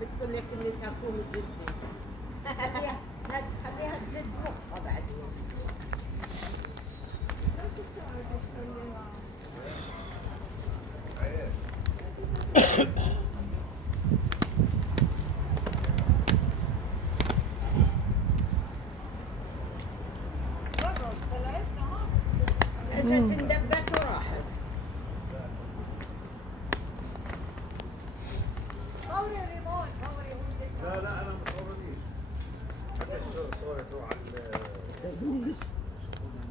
بتقول لك اني تكون جدي. خليها تجد مخها بعدين.